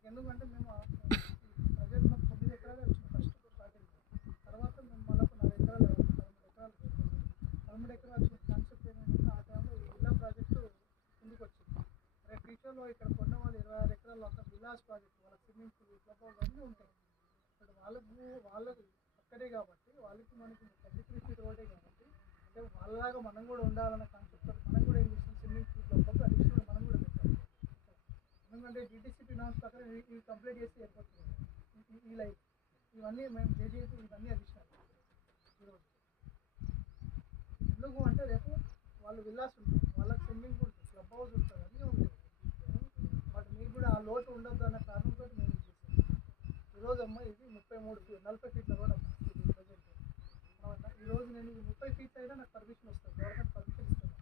మాకు ఎందుకంటే మేము ప్రజెంట్ మాకు 9 ఎకరాలే వచ్చింది ఫస్ట్ స్టార్టింగ్. తర్వాత మేము మళ్ళీ 4 ఎకరాలు 13 ఎకరాలు 13 ఎకరాలు వచ్చిన కాన్సెప్ట్ ఏంటంటే ఆ టైంలో ఈ విల్లా ప్రాజెక్టు ముందుకు వచ్చింది. రేపు ఫ్యూచర్లో ఇక్కడ కొన్న వాళ్ళు 26 ఎకరాలు అంతా విలాస్ ప్రాజెక్ట్ వాళ్ళకి స్విమ్మింగ్ పూల్ క్లబ్ హౌస్ అన్నీ ఉంటాయి. ఇక్కడ వాళ్ళకి అక్కడే కాబట్టి వాళ్ళకి మనకి 33 ఫీట్ రోడ్డే కాబట్టి అంటే వాళ్ళలాగా మనం కూడా ఉండాలన్న కాన్సెప్ట్ మనం కూడా ఏం చేస్తాం swimming pool club house additional మనం కూడా పెట్టాలి. ఎందుకంటే జీటీసీపీ నామ్స్ ప్రకారం ఇవి కంప్లీట్ చేస్తే ఏర్పడుతుంది ఈ లైఫ్ ఇవన్నీ మేము జేజేపీ ఇవన్నీ అడిషనల్ ఈరోజు. ఎందుకు అంటే రేపు వాళ్ళు విల్లాస్ ఉంటారు, వాళ్ళకి స్విమ్మింగ్ పూల్ ఉంటుంది, క్లబ్ హౌస్ ఉంటుంది, అన్నీ ఉంటాయి. బట్ మీకు కూడా ఆ లోటు ఉండొద్దు అన్న కారణంతో మేము ఇది చేసాం. ఈరోజు అమ్మ ఇది 40 ఫీట్ల రోడ్ అమ్మ ఇది ప్రజెంట్. ఈరోజు నేను ఇది 30 ఫీట్స్ అయినా నాకు పర్మిషన్ వస్తుంది, గవర్నమెంట్ పర్మిషన్ ఇస్తుంది.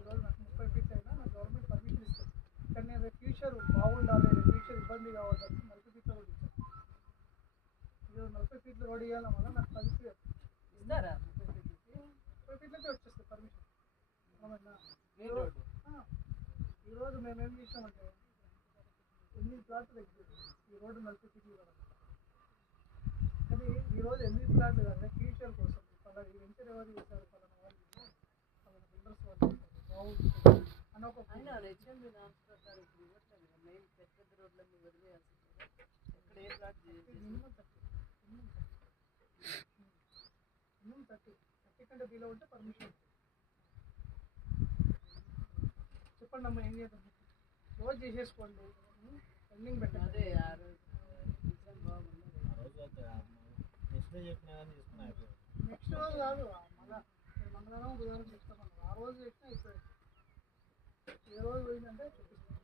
ఈరోజు నాకు 30 ఫీట్స్ అయినా నాకు గవర్నమెంట్ పర్మిషన్ ఇస్తుంది. కానీ నేను ఫ్యూచర్ బాగుండాలి, ఫ్యూచర్ ఇబ్బంది కావద్దని 40 ఫీట్ల రోడ్ ఇచ్చాను. ఈరోజు 40 ఫీట్ల రోడ్ ఇవ్వడం వల్ల నాకు 10 ఫీట్ ఇస్తారా? 30 ఫీట్లకే వచ్చేస్తుంది పర్మిషన్. ఈరోజు మేము ఏం చేసామంటే 8 ప్లాట్లు ఎగ్జిట్ ఈ రోడ్డు 40 ఫీట్లు కదా. కానీ ఈరోజు 8 ప్లాట్లు కదా ఫ్యూచర్ కోసం పలానా ఈ వెంచర్ ఎవరు చేశారు, పలానా వాళ్ళు పలానా బిల్డర్స్ వాళ్ళు బాగుంటుంది అని ఒక హెచ్ఎంబీ నామ్స్ ప్రకారం ఇప్పుడు ఇవ్వట్లేదు కదా, మెయిన్ పెద్ద పెద్ద రోడ్లన్నీ వదిలేయాల్సింది కదా. ఇక్కడ ఏ ప్లాట్ మినిమం 30 కంటే బిలో ఉంటే పర్మిషన్ ఉంటుంది. చెప్పండి అమ్మ ఏం చేద్దాం, రోజు చేసేసుకోండి, పెండింగ్ పెట్టండి. అదే ఆ రోజు బాగుంది. నెక్స్ట్ రోజు కాదు మళ్ళీ మంగళవారం బుధవారం చేస్తామన్నారు, ఆ రోజు చేసినా అయిపోయింది. ఏ రోజు పోయిందంటే చూపిస్తాం.